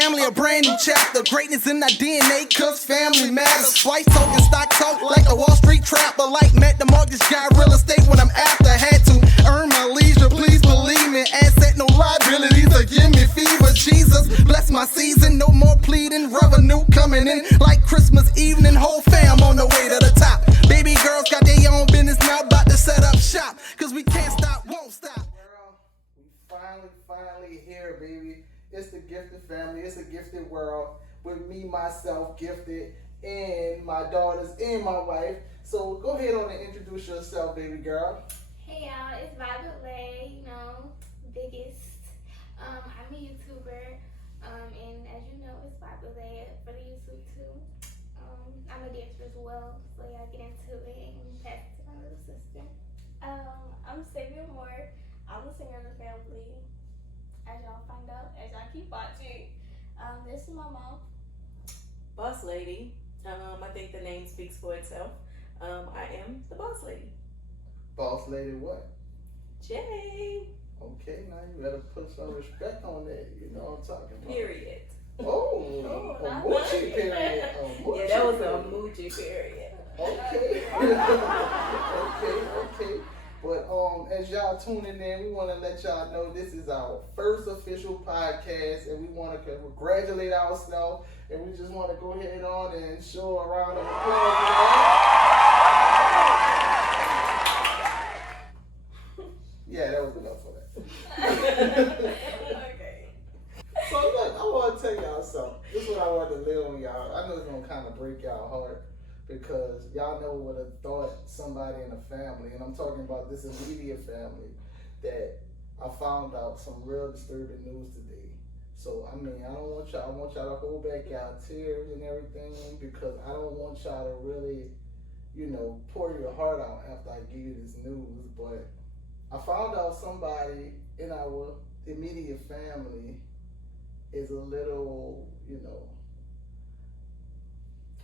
family, a brand new chapter. Greatness in our DNA, cause family matters. Twice talking stock talk like a Wall Street trapper. Like met the mortgage guy, real estate when I'm after. Had to earn my leisure, please believe me. Asset, no liabilities, or give me fever. Jesus, bless my season, no more pleading. Revenue coming in like Christmas evening. Whole fam on the way to the top. Baby girls got their own business now, about to set up shop. Cause we can't stop, won't stop. We finally here, baby. It's the Giphted family. It's a gifted world with me, myself, Giphted, and my daughters and my wife. So go ahead on and introduce yourself, baby girl. Hey y'all, it's familiy, biggest. I'm a YouTuber, and as you know, it's familiy for the YouTube too. I'm a dancer as well, so y'all get into it and pass it to my little sister. I'm Savia Moore. I'm the singer of the family. As y'all find out, as y'all keep watching. This is my mom. Boss lady. I think the name speaks for itself. I am the boss lady. Boss lady what? Jay. Okay, now you better put some respect on that. You know what I'm talking about. Period. Oh, a moochie period. Yeah, that was a moochie period. Okay. Okay. But as y'all tuning in, we want to let y'all know this is our first official podcast, and we want to congratulate ourselves, and we just want to go ahead on and show a round of applause. Yeah, that was enough for that. Okay. So look, I want to tell y'all something. This is what I want to lay on y'all. I know it's going to kind of break y'all heart, because y'all never would have thought somebody in a family, and I'm talking about this immediate family, that I found out some real disturbing news today. So, I mean, I want y'all to hold back y'all tears and everything, because I don't want y'all to really, pour your heart out after I give you this news. But I found out somebody in our immediate family is a little,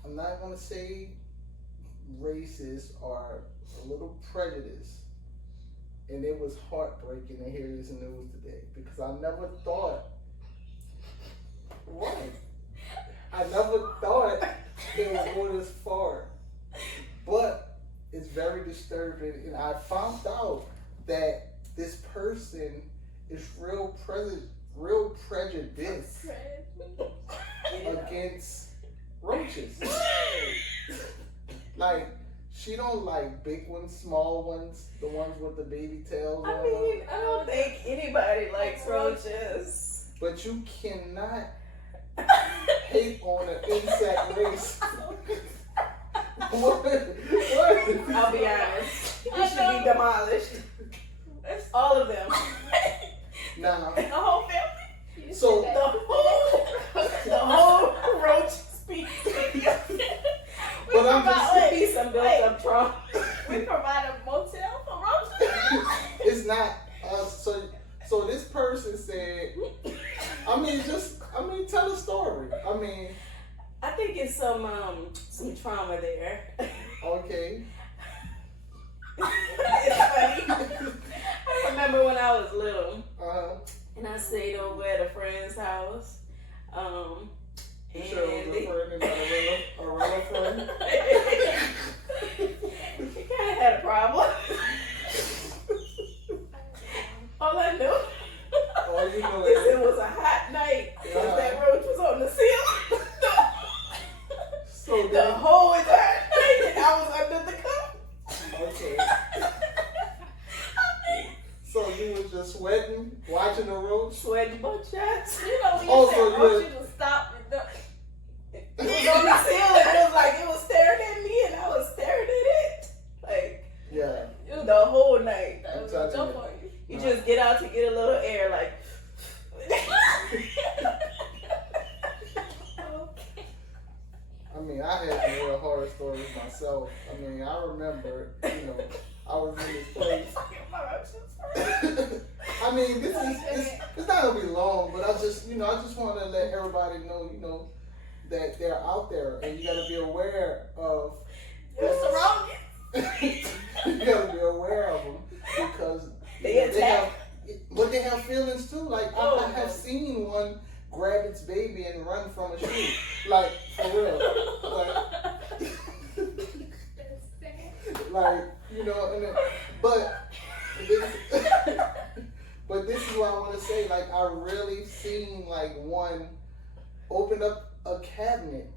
I'm not going to say racist or a little prejudiced. And it was heartbreaking to hear this news today, because I never thought, I never thought it would go this far. But it's very disturbing, and I found out that this person is real prejudiced against roaches. Like, she don't like big ones, small ones, the ones with the baby tails on them. I don't think anybody likes roaches. But you cannot hate on an insect race. What? I'll be honest. You should be demolished. All of them. Nah. The whole family. So the whole roach species. But I'm just be some built up trauma. We provide a motel for roaches. It's not us. So this person said, tell the story. I think it's some trauma there. Okay. It's funny. I remember when I was little, Uh-huh. and I stayed over at a friend's house. You sure it was a friend and not a real friend? He kind of had a problem. All I knew is it was a hot night, because that roach was on the ceiling. So the whole entire night, and I was under the cover. Okay. So you was just sweating, watching the roach? Sweating butt shots. When you said roaches would stop. It was on the ceiling. It was like it was staring at me, and I was staring at it. Like, yeah. It was the whole night. I'm telling Jump on you. You just get out to get a little air, like. I had some real horror stories myself. I remember, I was in this place. It's not gonna be long, but I just want to let everybody know, that they're out there, and you gotta be aware of your surroundings. You gotta be aware of them, because they have feelings too. Like I have seen one grab its baby and run from a shoe. Like, for real. Like, you know, and then, but this is what I want to say. Like, I really seen like one open up a cabinet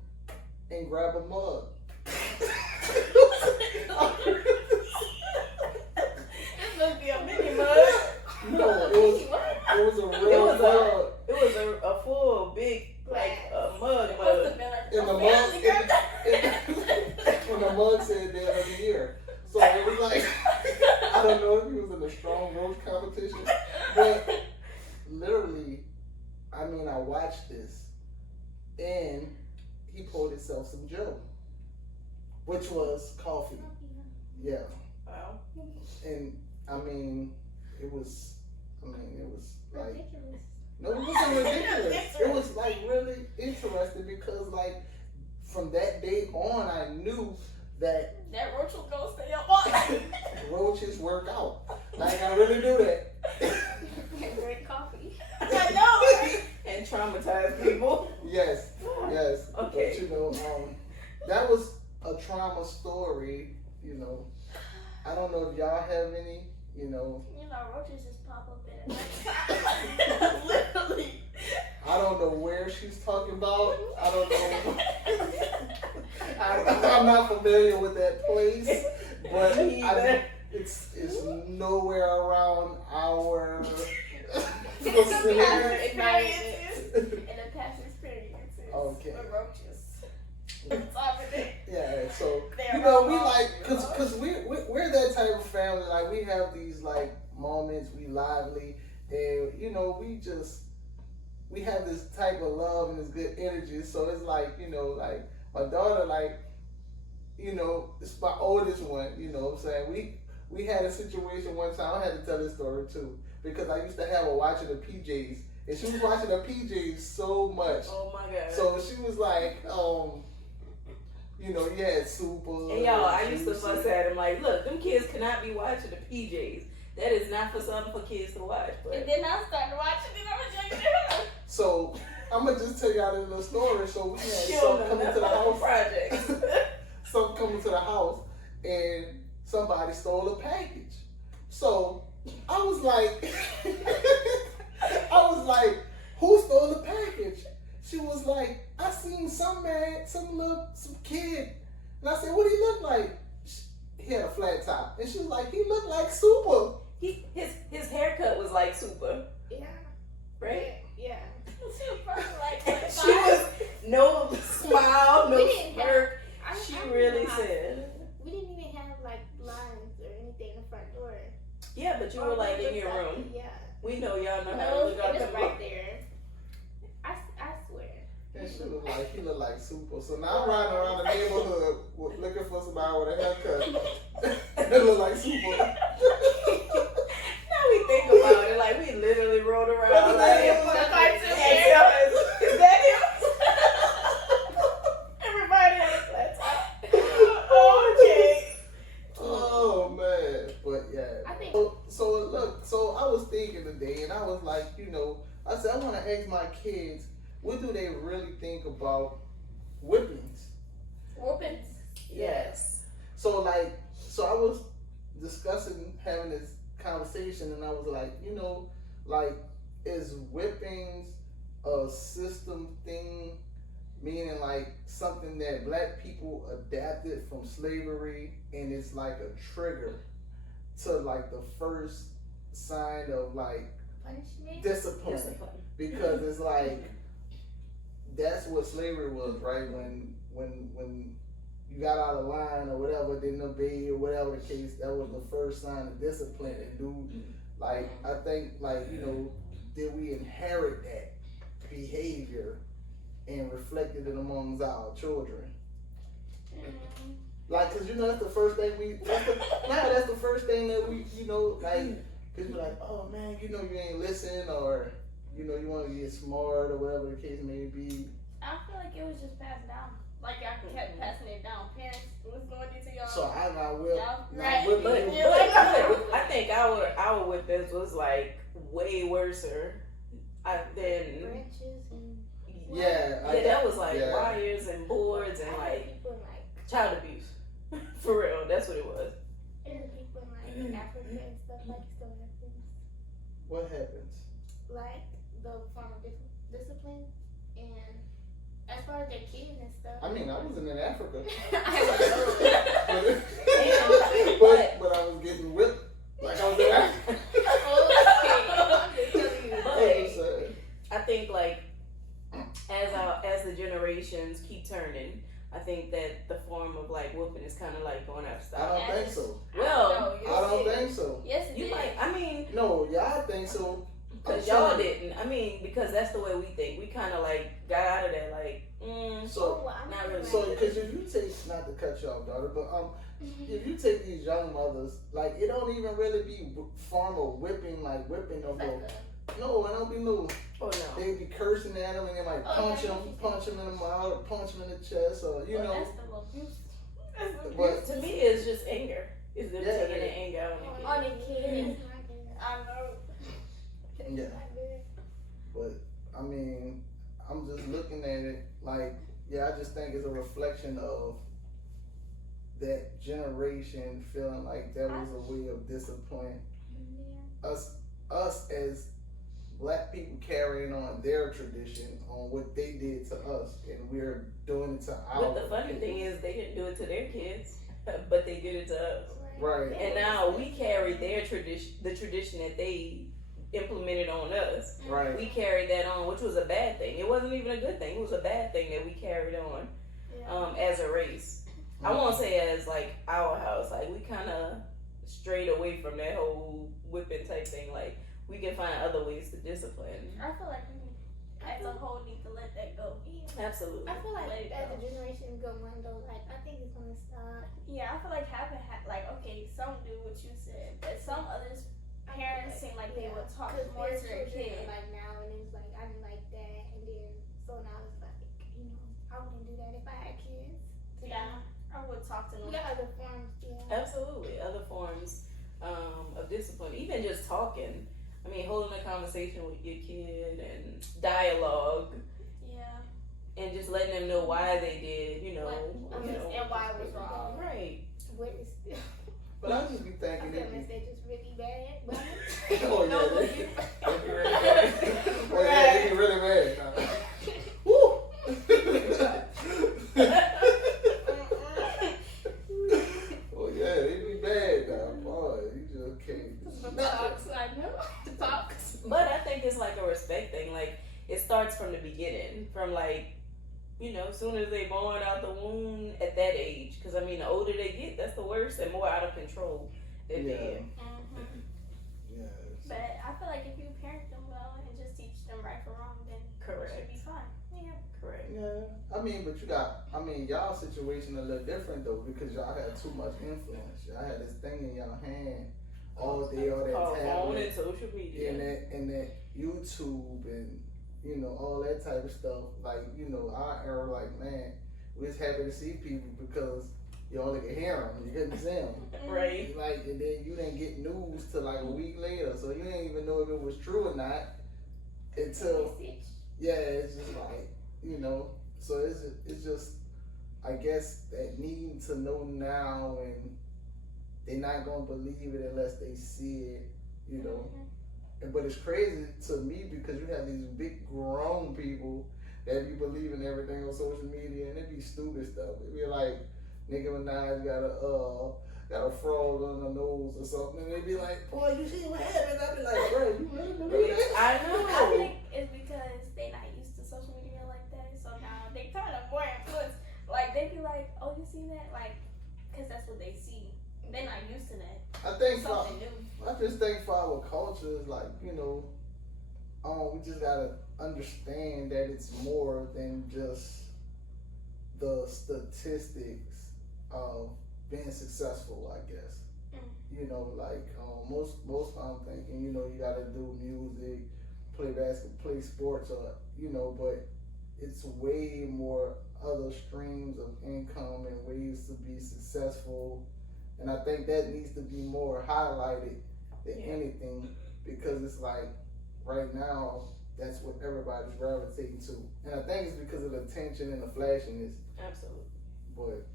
and grab a mug. This must be a mini mug. No, it was a real mug. It was a full big like a mug. And the mug, when the mug said the end of the year. So it was like, I don't know if he was in a strong roast competition, but literally, I mean, I watched this, and he poured himself some Joe, which was coffee. Yeah. Wow. And I mean, it was like, Ridiculous. no, it wasn't ridiculous. It was like really interesting because like from that day on, I knew that roach was gonna stay up all night. roaches work out. Like I really do that. And drink coffee. I know. And traumatize people. Yes. Okay. But you know, that was a trauma story. You know, I don't know if y'all have any. You know, roaches just pop up in it. Literally. I don't know where she's talking about. I don't know. I'm not familiar with that place, but it's nowhere around our vicinity. In the past experiences. Okay. With roaches. Yeah, so you know we like cause we're that type of family. Like we have these like moments, we lively, and you know we have this type of love and this good energy. So it's like, you know, like my daughter, like, you know, it's my oldest one, you know what I'm saying? We had a situation one time, I had to tell this story too, because I used to have her watching the PJs, and she was watching the PJs so much. Oh my God. So she was like, you know, you had Super. And y'all, I used to fuss at him like, look, them kids cannot be watching the PJs. That is not for something for kids to watch. But. And then I started watching it, I was younger. So I'm gonna just tell y'all a little story. So we had something coming to the house. Something coming to the house, and somebody stole a package. So I was like, who stole the package? She was like, I seen some kid, and I said, what do he look like? He had a flat top, and she was like, he looked like Super. His haircut was like Super. Yeah. Right? Yeah. Super like she was no smile, no smirk. She really said. We didn't even have like blinds or anything in the front door. Yeah, but you were like in your room. Yeah. We know y'all know how to look out the right there. I swear. And he looked like Super. So now I'm riding around the neighborhood looking for somebody with a haircut. It look like Super. Now we think about it, like we literally rode around like, is that him? Everybody had a flat top. Okay. Oh man, but yeah. I think so I was thinking today, and I was like, you know, I said I want to ask my kids, what do they really think about whippings? Whoopings. Yes. So I was having this conversation, and I was like, you know, like, is whippings a system thing, meaning like something that black people adapted from slavery, and it's like a trigger to like the first sign of like Punishment. discipline. Because it's like that's what slavery was, right? When you got out of line or whatever, didn't obey or whatever the case, that was the first sign of discipline. And like, I think, like, you know, did we inherit that behavior and reflected it amongst our children? Like, cause you know that's the first thing that's the first thing that we, you know, like, cause you're like, oh man, you know you ain't listen, or you know you want to get smart or whatever the case may be. I feel like it was just passed down. Like y'all kept passing it down. Parents was going into y'all. So I will. Right. But I think our whippings was like way worser. then branches and that was like yeah. wires and boards and I heard like people in like child abuse. For real, that's what it was. people in like Africa and stuff like still happens. What happens? Like the form of discipline and as far as their kids and stuff. I mean, I wasn't in Africa. but I was getting whipped like I was in Africa. I think like as the generations keep turning, I think that the form of like whooping is kind of like going out of I style. don't think so. Well, I don't think so. Yes, it you is. might. I mean, No, y'all think so. because y'all didn't. I mean, because that's the way we think. We kind of like got out of that. Like, So, not really. so because if you take, not to cut you off, daughter, but if you take these young mothers, like it don't even really be formal whipping, like whipping of no, it don't be no. Oh no. They be cursing at them and they might punch them in the mouth, or punch them in the chest, or you know. That's the abuse. But To me, it's just anger. It's them taking the anger out On the kids. I know. yeah, but I mean, I'm just looking at it like, yeah, I just think it's a reflection of that generation feeling like that was a way of discipline. Us as black people carrying on their tradition on what they did to us, and we're doing it to our. But the funny thing is, they didn't do it to their kids, but they did it to us. Right. And now we carry their tradition, the tradition that they implemented on us. Right. We carried that on, which was a bad thing. It wasn't even a good thing. It was a bad thing that we carried on as a race. I won't say as like our house. Like we kind of strayed away from that whole whipping type thing. Like we can find other ways to discipline. I feel like we as a whole need to let that go. Absolutely. I feel like as the generation go on though, like I think it's gonna stop. Yeah, I feel like like okay, some do what you said, but some others parents seem like they would talk more to their kids. Like now and it's like I didn't like that, and then so now it's like I wouldn't do that if I had kids. Yeah, I would talk to them. We got other forms, Absolutely, other forms of discipline, even just talking. I mean, holding a conversation with your kid and dialogue. Yeah. And just letting them know why they did, and why it was wrong. Right. But I just be thinking they're just really bad. But oh yeah, they be really bad. Oh yeah, they be really bad. Woo! Oh yeah, they be bad now. Boy, you just can't. I know. Talks. But I think it's like a respect thing. Like it starts from the beginning, from like, as soon as they born out the womb at that age. Because I mean, the older they get, that's the worse and more out of control that they get. Yeah. But I feel like if you parent them well and just teach them right from wrong, then it should be fine. Yeah. Correct. Yeah. I mean, but y'all situation a little different though, because y'all had too much influence. Y'all had this thing in y'all hand all day, all that Phone and tablet, social media. and that YouTube and all that type of stuff. Like, our era, like, man, we was happy to see people because you only could hear them, you couldn't see them. Right. Like, and then you didn't get news till like a week later, so you didn't even know if it was true or not until, it's just like, so it's just, I guess, that needing to know now, and they're not gonna believe it unless they see it, But it's crazy to me because you have these big grown people that be believing everything on social media, and it be stupid stuff. It be like Nicki Minaj got a frog on her nose or something, and they be like, "Boy, you see what happened?" I be like, "Bro, you really believe that?" I know. I think it's because they not used to social media like that, so now they kind of more influenced. Like they be like, "Oh, you see that?" Like, because that's what they see. They're not used to that. I just think for our culture, is like, we just gotta understand that it's more than just the statistics of being successful, I guess. Most I'm thinking, you gotta do music, play basketball, play sports, or, but it's way more other streams of income and ways to be successful. And I think that needs to be more highlighted than anything, because it's like right now that's what everybody's gravitating to. And I think it's because of the attention and the flashiness. Absolutely. But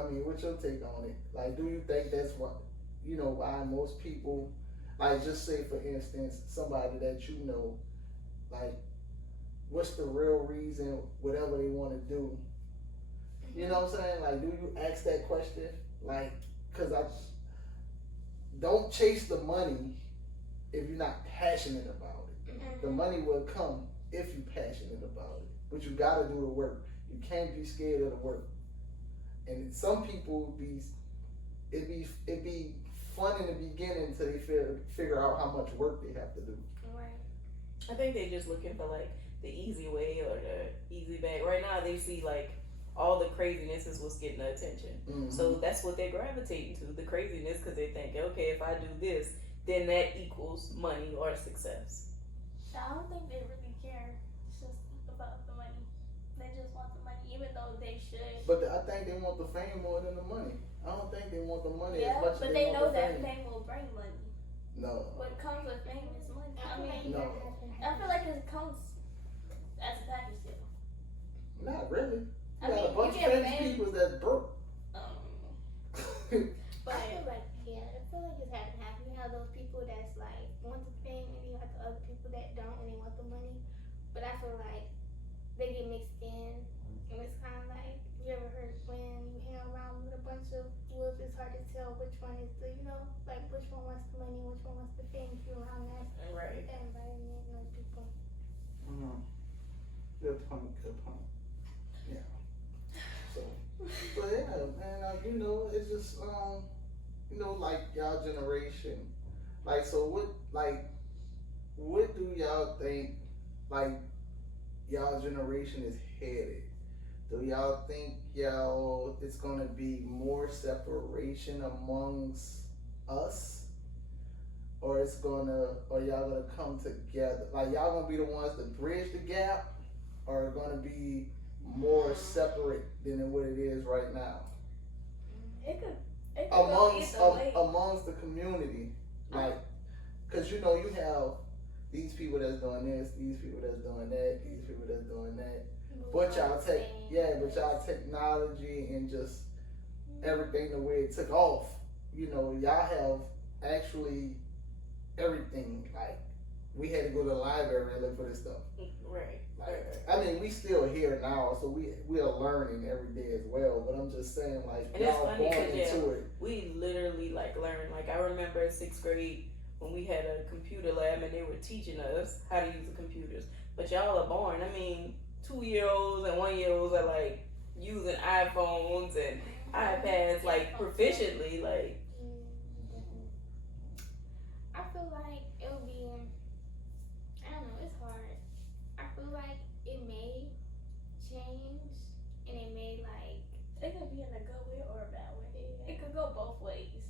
I mean, what's your take on it? Like, do you think that's what, why most people, like, just say for instance, somebody that you know, like, what's the real reason, whatever they want to do? You know what I'm saying? Like, do you ask that question? Like, cause I don't chase the money if you're not passionate about it. The money will come if you're passionate about it, but you gotta do the work. You can't be scared of the work. And some people it be fun in the beginning until they figure out how much work they have to do. Right. I think they're just looking for like the easy way or the easy bag. Right now they see like all the craziness is what's getting the attention. Mm-hmm. So that's what they're gravitating to, the craziness, because they think, okay, if I do this, then that equals money or success. I don't think they really care. It's just about the money. They just want the money, even though they should. But I think they want the fame more than the money. I don't think they want the money Yeah, as much but as they they want know the that fame. fame will bring money. No. What comes with fame is money. I mean, No. I feel like it comes as a package deal. Not really. I You got a mean, bunch you of get famous fame. people that's broke. But I feel like it's half and half. You have those people that's like want the fame, and you have the other people that don't and they want the money. But I feel like they get mixed in, and it's kind of like, you ever heard when you hang around with a bunch of wolves, it's hard to tell which one is the, like which one wants the money, which one wants the fame. If you're around that Right. environment, those people. Mm-hmm. Good point. Yeah. So yeah, man. It's just like y'all generation. Like, so what do y'all think? Like, y'all generation is headed. Do y'all think it's gonna be more separation amongst us, or y'all gonna come together? Like, y'all gonna be the ones to bridge the gap, or gonna be more separate than what it is right now it could go either way. amongst the community? Like, cause you have these people that's doing this, these people that's doing that, these people that's doing that. But y'all technology and just everything the way it took off, y'all have actually everything. Like, we had to go to the library and look for this stuff. Right. I mean, we still here now, so we are learning every day as well. But I'm just saying, like, And it's y'all funny born because into it. we literally like learn. Like, I remember in 6th grade when we had a computer lab and they were teaching us how to use the computers. But y'all are born. I mean, 2-year-olds and 1-year-olds are like using iPhones and iPads like proficiently. Like, I feel like it'll be, I don't know, it's hard. I feel like it may change, and it may It could be in a good way or a bad way. It could go both ways.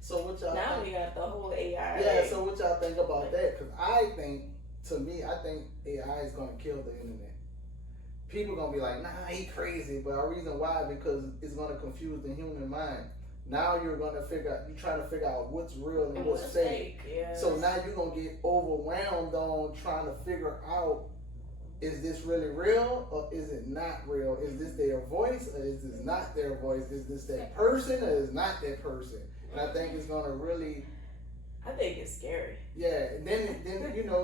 So what y'all now think? we got the whole AI. Yeah, so what y'all think about that? Because I think AI is going to kill the internet. People going to be like, nah, he crazy. But a reason why, because it's going to confuse the human mind. Now you're trying to figure out what's real and what's fake. Yeah. So now you're going to get overwhelmed on trying to figure out, is this really real or is it not real? Is this their voice or is this not their voice? Is this that person or is not that person? And I think it's going to really... I think it's scary. Yeah, and then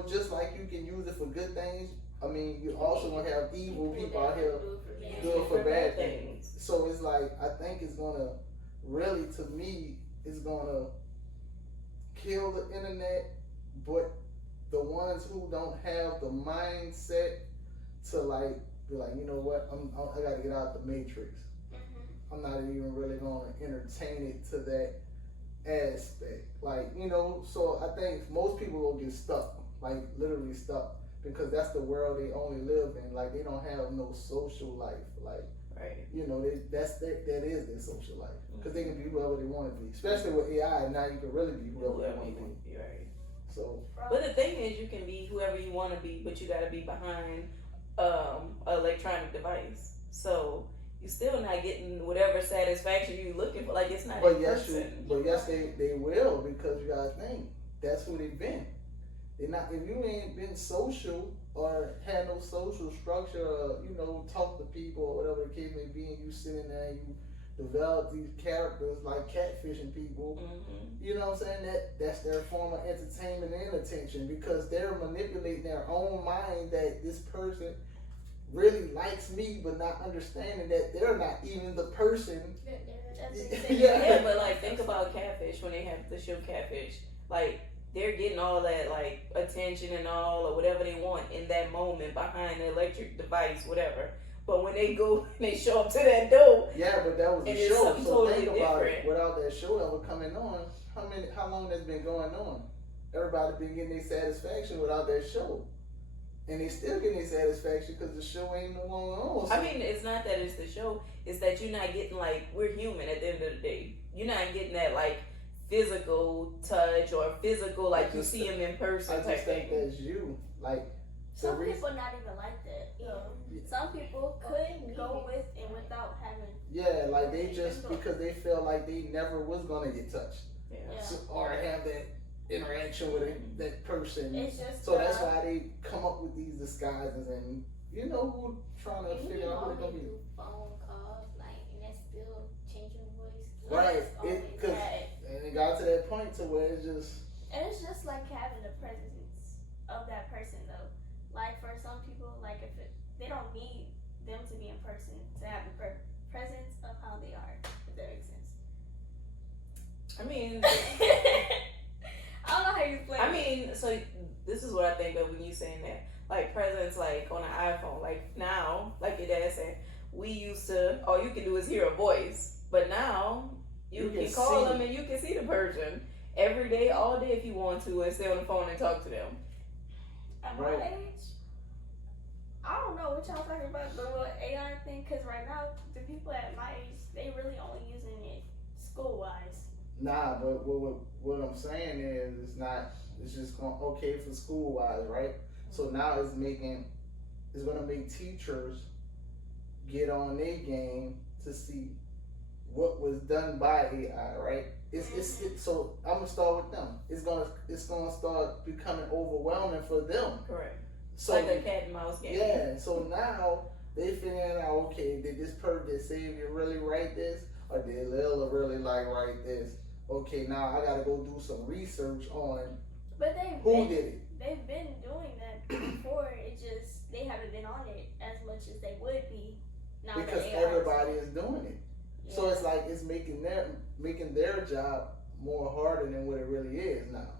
just like you can use it for good things, I mean, you also gonna have evil people out here do it for bad things. So it's like, I think it's gonna really, to me, it's gonna kill the internet, but the ones who don't have the mindset to like be like, you know what, I gotta get out the matrix. I'm not even really gonna entertain it to that aspect, like, so I think most people will get stuck, like literally stuck, because that's the world they only live in. Like, they don't have no social life, like, right? That is their social life, because they can be whoever they want to be, especially with AI. Now you can really be whoever you want to be. Right. So, but the thing is, you can be whoever you want to be, but you got to be behind an electronic device. So you're still not getting whatever satisfaction you're looking for. Like, it's not. But yes, they will, because you gotta think that's who they've been. They not if you ain't been social or had no social structure or talk to people or whatever the case may be, and you sitting there and you develop these characters like catfishing people. You know what I'm saying? That's their form of entertainment and attention because they're manipulating their own mind that this person really likes me, but not understanding that they're not even the person. Yeah, but like think about catfish when they have the show Catfish. Like they're getting all that like attention and all or whatever they want in that moment behind the electric device, whatever. But when they go, they show up to that door. Yeah, but that was and a show. So totally think about different. it. Without that show ever coming on, how long that's been going on? Everybody been getting their satisfaction without that show, and they still getting their satisfaction because the show ain't no longer on. So. I mean, it's not that it's the show; it's that you're not getting like we're human at the end of the day. You're not getting that like physical touch or physical like you see him in person. I just think that's you. Like some people not even like that. Some people could go with and without having. Yeah, like they just because they feel like they never was gonna get touched, or have that interaction with that person. It's just so that's why they come up with these disguises and who trying to figure out who they're gonna be. Phone calls, like, and that's still changing voice. Right, and it got to that point to where it's just. And it's just like having the presence of that person though. Like for some people, like they don't need them to be in person to have the presence of how they are. If that makes sense. I mean, I don't know how you explain. I mean, so this is what I think of when you saying that, like presence, like on an iPhone, like now, like your dad said, we used to all you can do is hear a voice, but now you can call them and you can see the person every day, all day if you want to, and stay on the phone and talk to them. At my age, I don't know what y'all talking about the little AI thing, because right now the people at my age, they really only using it school wise. Nah, but what I'm saying is it's just going okay for school wise, right? So now it's gonna make teachers get on their game to see what was done by AI, right? So I'm gonna start with them. It's gonna start becoming overwhelming for them. Correct. So, like a cat and mouse game. Yeah. So now they figuring out, okay, did Savior really write this, or did Lila really write this? Okay, now I gotta go do some research on who did it. They've been doing that before. It just they haven't been on it as much as they would be now. Because everybody is doing it. Yeah. So it's like it's making their job more harder than what it really is now.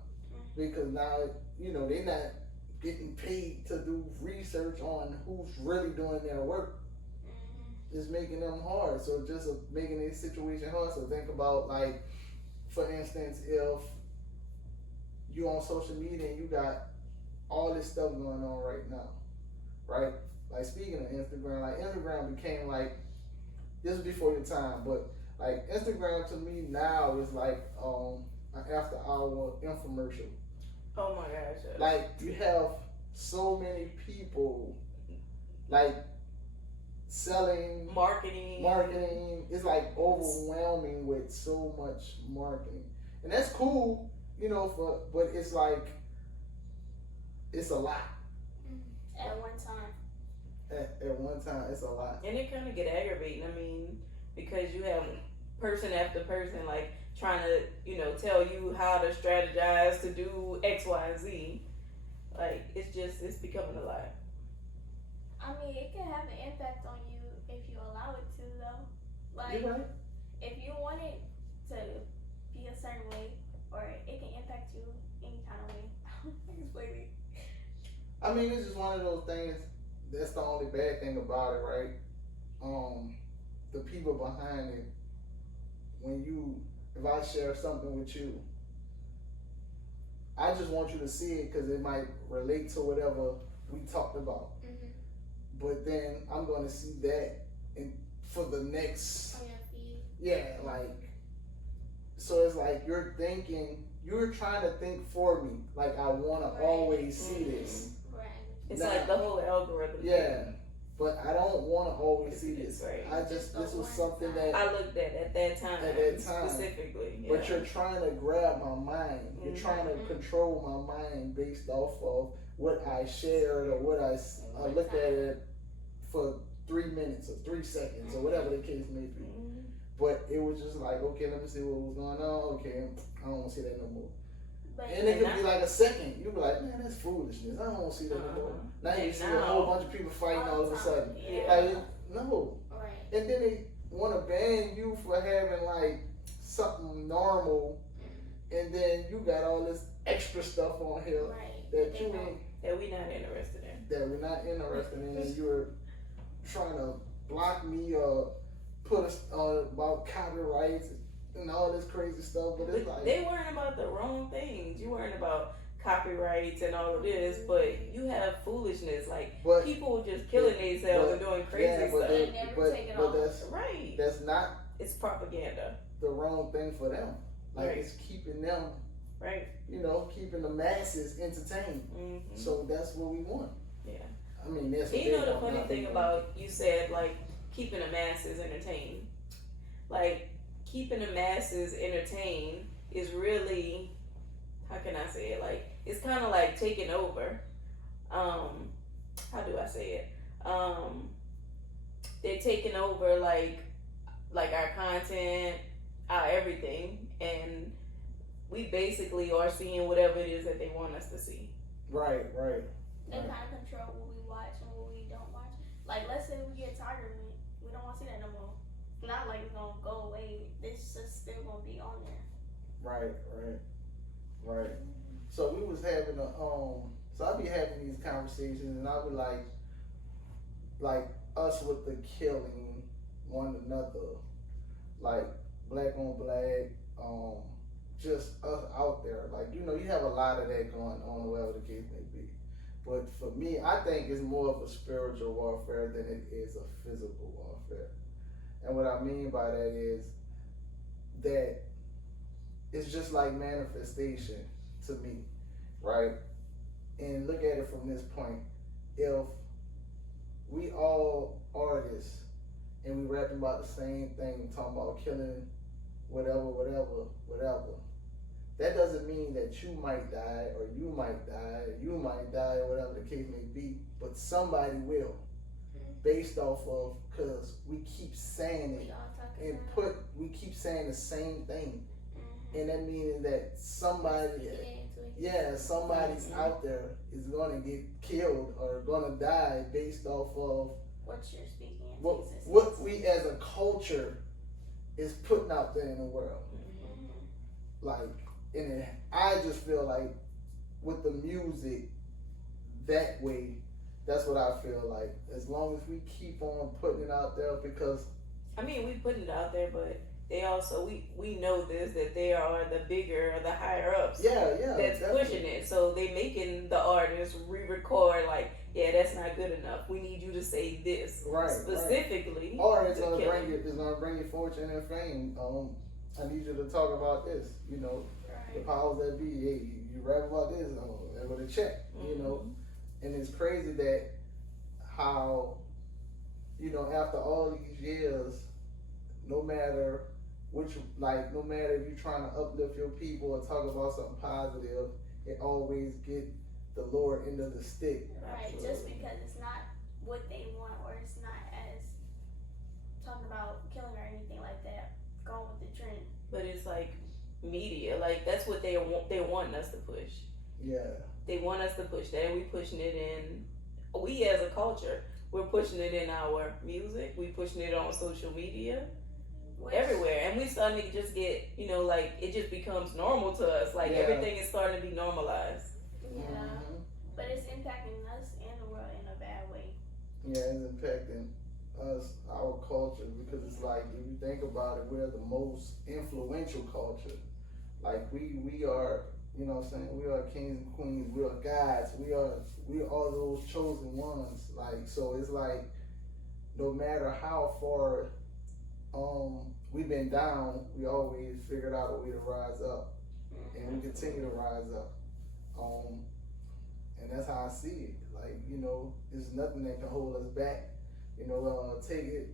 Because now they're not getting paid to do research on who's really doing their work. It's making them hard. So just making this situation hard. So think about for instance, if you on social media and you got all this stuff going on right now, right? Like speaking of Instagram, Instagram became this was before your time, but Instagram to me now is an after hour infomercial. Oh my gosh. You have so many people selling marketing. It's overwhelming with so much marketing, and that's cool, but it's it's a lot at one time. At one time, it's a lot, and it kind of get aggravating. I mean, because you have person after person trying to tell you how to strategize to do X, Y, and Z. It's becoming a lot. I mean, it can have an impact on you if you allow it to, though. You're right. If you want it to be a certain way, or it can impact you any kind of way. I can explain it. I mean, it's just one of those things. That's the only bad thing about it, right? The people behind it. If I share something with you, I just want you to see it because it might relate to whatever we talked about. But then I'm going to see that for the next. On your feed. Yeah, so it's you're trying to think for me. I want to always see this. Right. It's the whole algorithm. Yeah. But I don't want to always see this. Right. This was something that I looked at that time. At that time. Specifically. Yeah. But you're trying to grab my mind. You're Mm-hmm. trying to control my mind based off of what I shared or what I looked at it for 3 minutes or 3 seconds or whatever the case may be. Mm-hmm. But it was just like, okay, let me see what was going on. Okay, I don't want to see that no more. But And it could be like a second. You'd be like, man, that's foolishness. I don't want to see that no more. Now you see a whole bunch of people fighting all of a sudden. Yeah. Like, no. Right. And then they want to ban you for having like something normal, and then you got all this extra stuff on here Right. that you ain't, That we not interested in. that we're not interested in, and you're trying to block me or put us about copyrights and all this crazy stuff. But it's like They worrying about the wrong things. You worrying about copyrights and all of this, but you have foolishness. Like But- people just killing themselves and doing crazy but stuff. They never take it off. Right. that's not It's propaganda. the wrong thing for them. Like Right. it's keeping them, Right. keeping the masses entertained. Mm-hmm. So that's what we want. Yeah. I mean, that's And what you they know the want, funny not thing we about you said like keeping the masses entertained. Like keeping the masses entertained is really, how can I say it? Like it's kind of like taking over. How do I say it? They're taking over like our content, our everything, and we basically are seeing whatever it is that they want us to see. Right. They kind of control what we watch and what we don't watch. Like, let's say we get tired of it, we don't want to see that no more. Not like it's gonna go away. It's just still gonna be on there. Right. So we was having so I'd be having these conversations, and I would like us with the killing one another, like black on black, just us out there. Like you have a lot of that going on, whatever the case may be. But for me, I think it's more of a spiritual warfare than it is a physical warfare. And what I mean by that is that it's just like manifestation to me, right? And look at it from this point. If we all artists and we rapping about the same thing, talking about killing whatever, that doesn't mean that you might die or you might die or you might die or whatever the case may be, but somebody will, based off of, because we keep saying it We all talking and about it. we keep saying the same thing, Mhm. and that means that somebody's out there is gonna get killed or gonna die based off of What you're speaking into what existence. we as a culture is putting out there in the world. Mhm. Like, and I just feel like with the music that way, that's what I feel like. As long as we keep on putting it out there, because I mean, we putting it out there, but they also we know this, that they are the bigger, the higher ups. yeah, That's definitely. pushing it. So they making the artists re-record like, yeah, that's not good enough. We need you to say this Right, specifically. Or it's to gonna kill bring him. it's gonna bring you fortune and fame. I need you to talk about this. The Right. powers that be. Hey, you rap about this. They're gonna check. And it's crazy that how after all these years, no matter no matter if you're trying to uplift your people or talk about something positive, it always get the lower end of the stick. Right. Just because it's not what they want or it's not as talking about killing or anything like that, going with the trend. But it's like media, like that's what they want. They want us to push. Yeah. They want us to push that, and we pushing it in. We as a culture, we're pushing it in our music. We pushing it on social media, everywhere, and we starting to just get, like it just becomes normal to us. Like everything is starting to be normalized. Yeah. Mhm. But it's impacting us and the world in a bad way. Yeah, it's impacting us, our culture, because it's like, if you think about it, we're the most influential culture. Like we are, we are kings and queens, we are gods, we are those chosen ones. Like, so it's like, no matter how far we've been down, we always figured out a way to rise up, and we continue to rise up. And that's how I see it. Like, there's nothing that can hold us back. Take it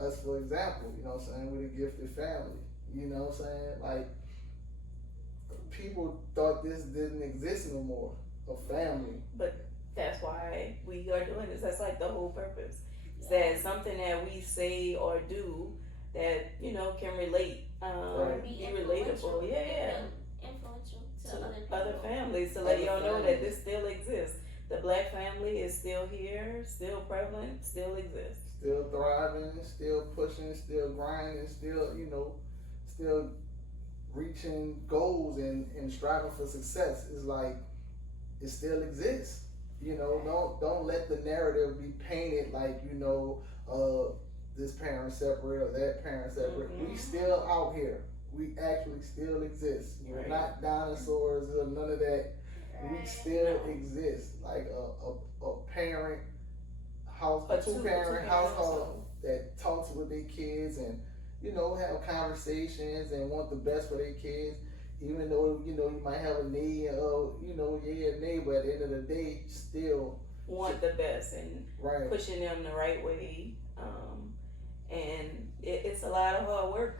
us for example, you know what I'm saying, with a gifted family. You know what I'm saying? Like, people thought this didn't exist no more, a family. But that's why we are doing this. That's like the whole purpose. Is that something that we say or do that, can relate, Right. be relatable. Yeah. Influential to To other other people. families to let Other y'all know that families. this still exists. The black family is still here, still prevalent, still exists. Still thriving, still pushing, still grinding, still, still reaching goals and striving for success. It's like it still exists. Don't let the narrative be painted like, this parent separate or that parent separate. Mhm. We still out here. We actually still exist. We're Right. not dinosaurs or none of that. We Right. still exist. Like a parent house, A a two-parent two-parent household household. that talks with their kids and have conversations and want the best for their kids, even though you might have a nay nay, but at the end of the day, still Want the best and right. pushing them the right way. And it's a lot of hard work.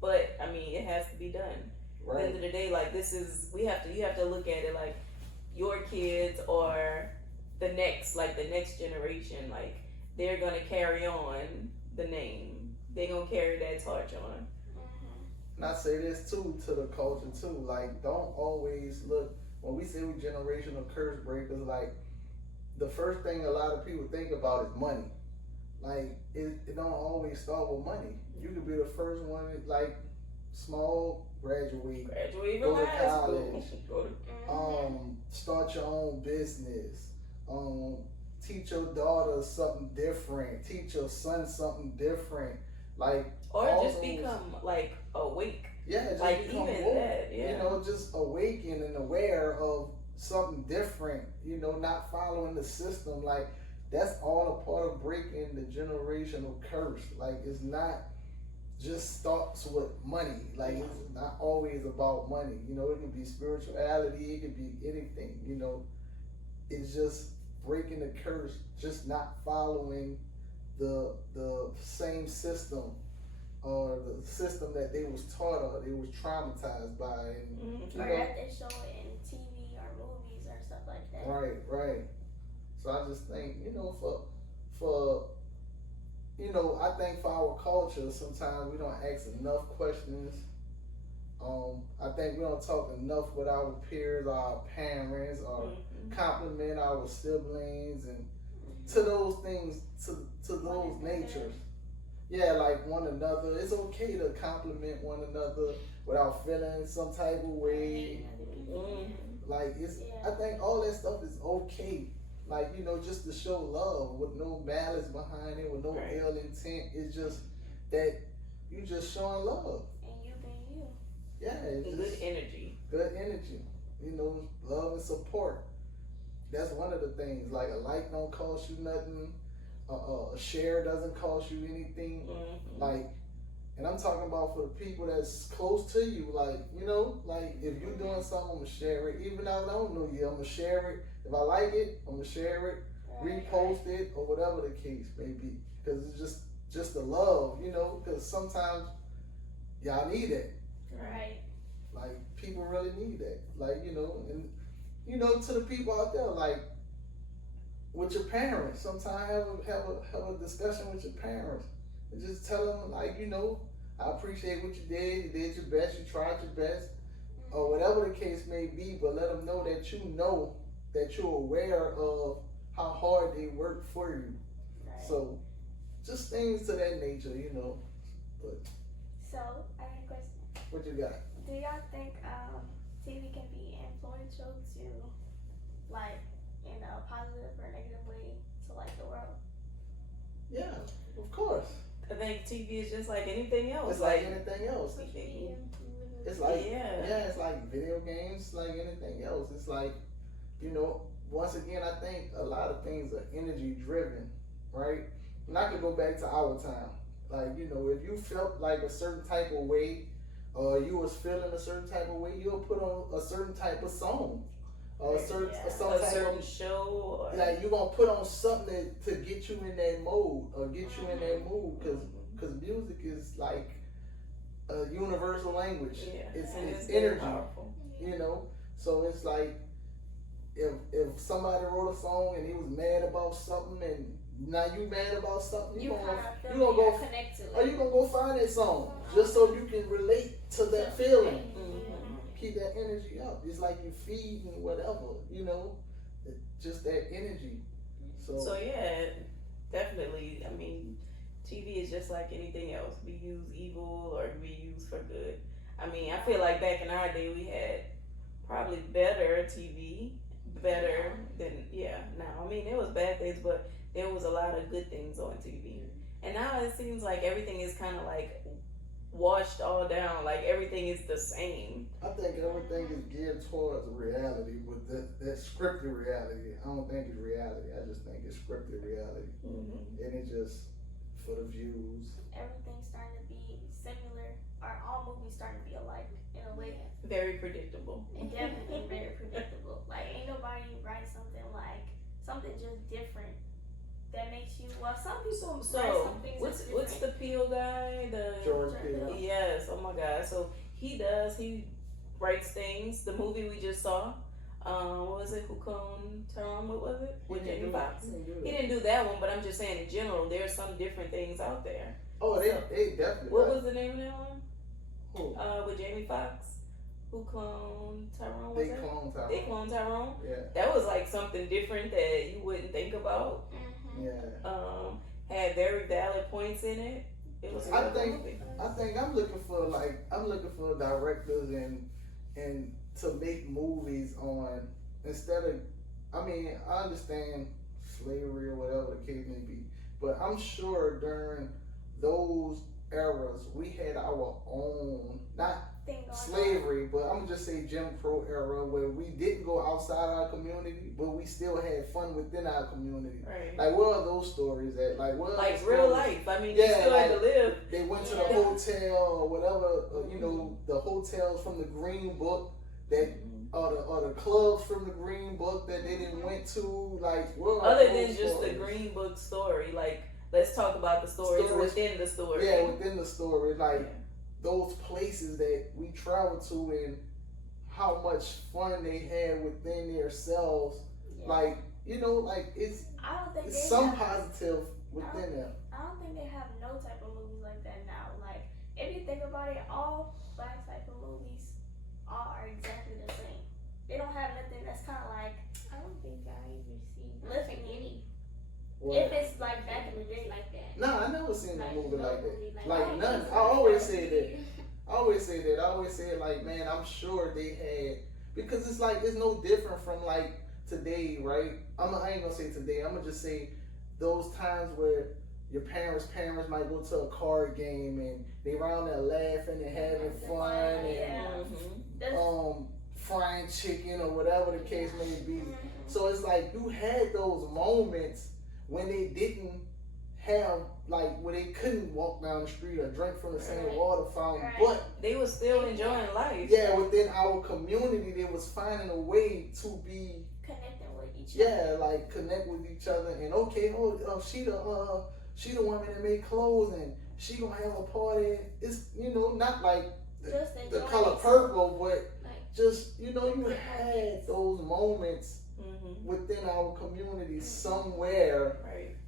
But I mean, it has to be done. At the Right. end of the day, like you have to look at it like your kids or the next generation, like they're gonna carry on the name. They're gonna carry that torch on. And I say this too to the culture too. Like, don't always look when we say we generational curse breakers. Like, the first thing a lot of people think about is money. Like, it don't always start with money. You could be the first one, like, small, graduate, Graduate Go from to high school. college. Go to start your own business, teach your daughter something different, teach your son something different, like, or all just those- become like awake. just like, become even woke. that, yeah. Just awaken and aware of something different, not following the system. Like, that's all a part of breaking the generational curse. Like, it's not just starts with money. Like, it's not always about money. It can be spirituality, it could be anything. It's just breaking the curse, just not following the same system or the system that they was taught or they was traumatized by. And, Mhm. Or that they show it in TV or movies or stuff like that. Right. So I just think, for I think for our culture, sometimes we don't ask enough questions. I think we don't talk enough with our peers, our parents, or compliment our siblings, and to those things, to those natures. Yeah, like one another. It's okay to compliment one another without feeling some type of way. Like, I think all that stuff is okay. Like, just to show love with no malice behind it, with no Right. ill intent. It's just that you just showing love. And you being you. Yeah, it's Good just energy. good energy. Love and support. That's one of the things. Like, a like don't cost you nothing. A share doesn't cost you anything. Like, and I'm talking about for the people that's close to you. Like, like, if you're doing something, I'm gonna share it. Even if I don't know you, I'm gonna share it. If I like it, I'm gonna share it, repost it, or whatever the case may be. Because it's just the love, because sometimes y'all need it. Right. Like, people really need that. Like, and to the people out there, like, with your parents, sometimes have a discussion with your parents and just tell them, like, I appreciate what you did. You did your best. You tried your best, or whatever the case may be. But let them know that you're aware of how hard they work for you. Right. So, just things to that nature, But So I have a question. what you got? Do y'all think TV can be influential to, like, in a positive or negative way to, like, the world? Yeah, of course. I think TV is just like anything else. It's like anything else. Social media. It's like Yeah. it's like video games, like anything else. It's like, once again, I think a lot of things are energy driven, right? And I could go back to our time. Like, if you felt like a certain type of way, or you was feeling a certain type of way, you'll put on a certain type of song, or some a type certain of show. Or... Like, you're going to put on something to get you in that mode or get you in that mood because music is like a universal language. Yeah. It's energy, powerful. you know? So it's like if somebody wrote a song and he was mad about something and now you mad about something, you gonna go connect to it. or you gonna go find that song just so you can relate to that feeling. Keep that energy up. It's like you feeding whatever, you know, just that energy. So yeah, definitely. I mean, TV is just like anything else. Be used evil or be used for good. I mean, I feel like back in our day we had probably better TV, better than now. I mean, there was bad things, but there was a lot of good things on TV. And now it seems like everything is kind of like washed all down, like everything is the same. I think everything is geared towards reality, but that scripted reality, I don't think it's reality. I just think it's scripted reality. And it's just for the views. Everything's starting to be similar. All movies starting to be alike in a way. Very predictable. And definitely very predictable. Like, ain't nobody write something just different that makes you, some people write some things what's the Peele guy? George Peele. Yes, oh my God. So he writes things. The movie we just saw, what was it? Who Cloned Tyrone? What was it? With Jamie Foxx. He didn't do that one, but I'm just saying in general, there's some different things out there. Oh, they definitely. What was the name of that one? Who? With Jamie Foxx. Who Cloned Tyrone? They cloned Tyrone. They cloned Tyrone. Yeah. That was like something different that you wouldn't think about. Yeah. Had very valid points in it. It was. I think I'm looking for directors and to make movies on instead of. I mean, I understand slavery or whatever the case may be, but I'm sure during those eras we had our own not slavery, but I'm gonna just say Jim Crow era where we didn't go outside our community, but we still had fun within our community. Right. Like, where are those stories at? Like, what? Like real life. I mean, you still had to live. They went to the hotel or whatever. You know, the hotels from the Green Book that. Or the clubs from the Green Book that they didn't went to, like, other than just the Green Book story, like, let's talk about the stories within the story. Yeah, within the story, like those places that we traveled to and how much fun they had within themselves. Like, you know, like it's some positive within them. I don't think they have no type of movies like that now. Like, if you think about it, all black type of movies all are exactly the same. They don't have nothing that's kind of like. I don't think I even see lifting any. What? If it's like back in the day like that. Nah, I never seen a movie like that. Like none. I always say that. I always say like, man, I'm sure they had, because it's like it's no different from like today, right? I ain't gonna say today. I'm gonna just say those times where your parents might go to a card game and they around there laughing and having fun and frying chicken or whatever the case may be. So it's like you had those moments when they didn't have, like, where they couldn't walk down the street or drink from the same water fountain, but they were still enjoying life. Yeah, within our community, they was finding a way to be connecting with each other. Yeah, like connect with each other and she the woman that made clothes and she gonna have a party. It's, you know, not like the color purple, but just, you know, you had those moments within our community somewhere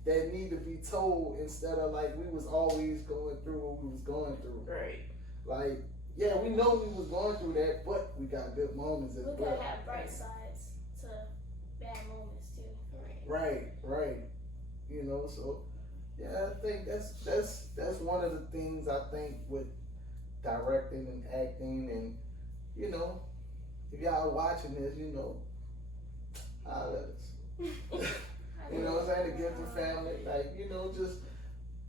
that need to be told instead of like we was always going through what we was going through. Right. Like, yeah, we know we was going through that, but we got good moments as well. We gotta have bright sides to bad moments too. Right. You know, so yeah, I think that's one of the things I think with directing and acting, and you know, if y'all watching this, you know, holla at us. You know what I'm saying? The Giphted Family, like, you know, just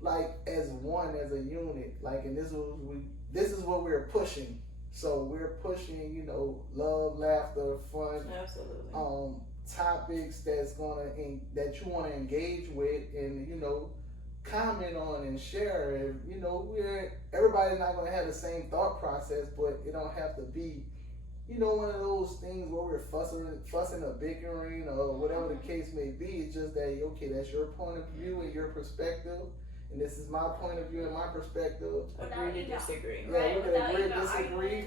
like as one, as a unit, like, and this is what we're pushing. So we're pushing, you know, love, laughter, fun, absolutely, topics that you want to engage with, and you know, comment on and share. And you know, everybody's not going to have the same thought process, but it don't have to be one of those things where we're fussing or bickering or whatever the case may be. It's just that, okay, that's your point of view and your perspective, and this is my point of view and my perspective. Agree to disagree. Yeah, we can agree to disagree.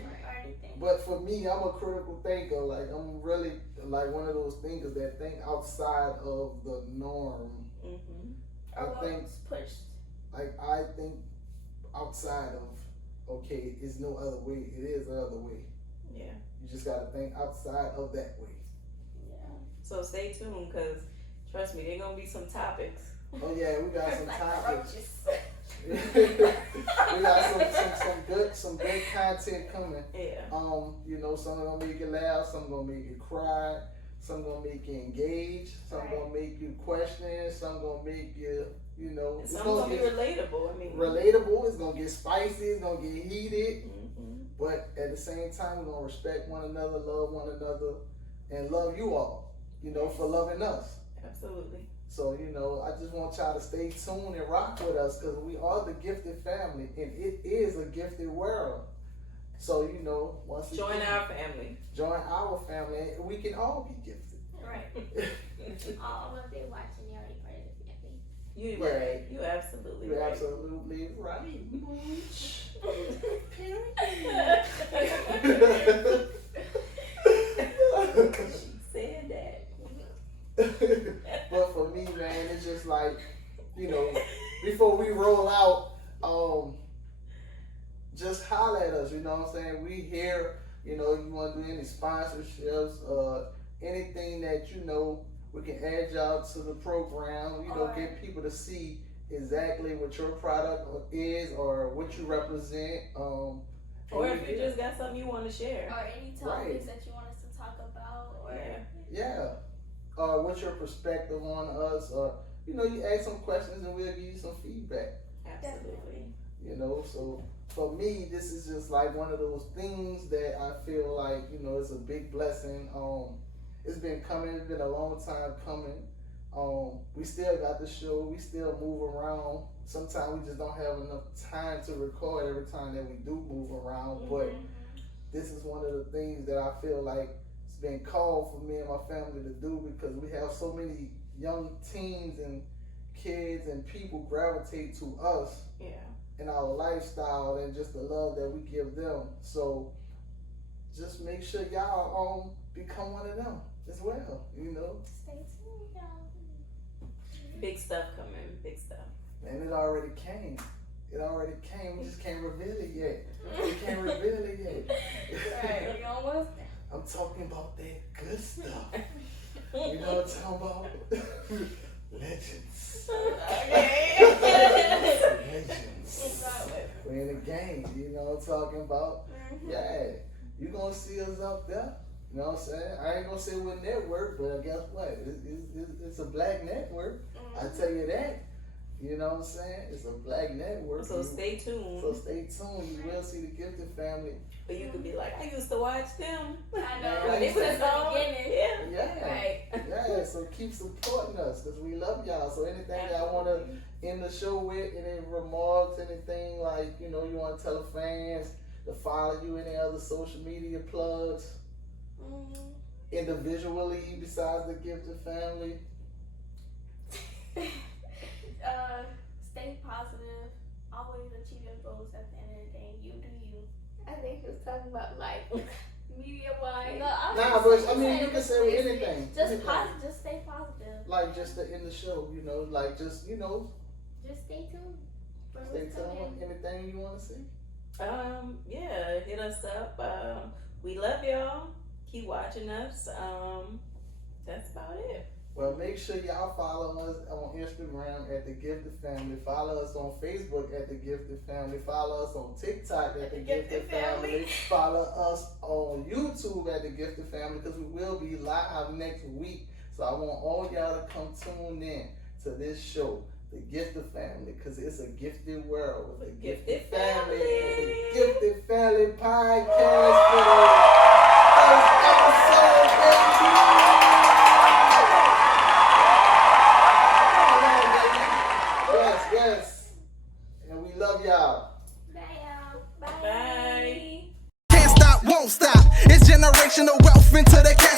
But for me, I'm a critical thinker. Like, I'm really like one of those thinkers that think outside of the norm. Mm-hmm. I think pushed. Like, I think outside of, okay, it's no other way. It is the other way. Yeah. You just gotta think outside of that way. Yeah. So stay tuned, cause trust me, there gonna be some topics. Oh yeah, we got some Like topics. roaches. We got some good content coming. Yeah. Some gonna make you laugh, some gonna make you cry, some gonna make you engage, some gonna make you question, some gonna make you, it's some gonna be relatable. Relatable. It's gonna get spicy. It's gonna get heated. Mm-hmm. But at the same time, we're gonna respect one another, love one another, and love you all. For loving us. Absolutely. So, I just want y'all to stay tuned and rock with us, because we are the Giphted family, and it is a gifted world. So, once join again, our family. Join our family, and we can all be gifted. Right. All of them watching, you're already part of the family. You right. You absolutely You're right. absolutely right. She said that. But for me, man, it's just like, before we roll out, just holler at us, you know what I'm saying? We here, if you want to do any sponsorships, anything that, we can add y'all to the program, get people to see exactly what your product is or what you represent. Or if you just got something you want to share. Or any topics that you want us to talk about. Or Yeah. What's your perspective on us? You ask some questions and we'll give you some feedback. Absolutely. So for me, this is just like one of those things that I feel like, it's a big blessing. It's been coming. It's been a long time coming. We still got the show. We still move around. Sometimes we just don't have enough time to record every time that we do move around. Mm-hmm. But this is one of the things that I feel like it's been called for me and my family to do, because we have so many young teens and kids and people gravitate to us and our lifestyle and just the love that we give them. So just make sure y'all become one of them as well, Stay tuned, y'all. Big stuff coming. Big stuff. And it already came. We just can't reveal it yet. We can't reveal it yet. Right, we almost there. I'm talking about that good stuff. You know what I'm talking about? Legends. Okay. Legends. We're in the game. You know what I'm talking about? Yeah. You're going to see us up there. You know what I'm saying? I ain't going to say what network, but guess what? It's a black network. I tell you that. You know what I'm saying? It's a black network. So stay tuned. You will see the Giphted family. But you could be like, I used to watch them. I know. Yeah. They was the beginning. Yeah. Right. Yeah, so keep supporting us, because we love y'all. So anything that I want to end the show with, any remarks, anything like, you want to tell the fans to follow you, any other social media plugs, individually besides the Giphted family? Stay positive. Always achieve your goals at the end of the day. You do you. I think he was talking about like media wise. Nah, but I mean, you can say anything. Just anything. positive. Just stay positive. Like just to end the show, like just Just stay tuned. stay tuned. Anything you want to see? Yeah, hit us up. We love y'all. Keep watching us. That's about it. Well, make sure y'all follow us on Instagram at the Giphted Family. Follow us on Facebook at the Giphted Family. Follow us on TikTok at the Giphted Family. Follow us on YouTube at the Giphted Family, because we will be live next week. So I want all y'all to come tune in to this show, the Giphted Family, because it's a gifted world with a gifted family. The Giphted Family Podcast for the first episode, baby. Yes. And we love y'all. Bye, y'all. Bye. Can't stop, won't stop. It's generation. generational wealth into the cash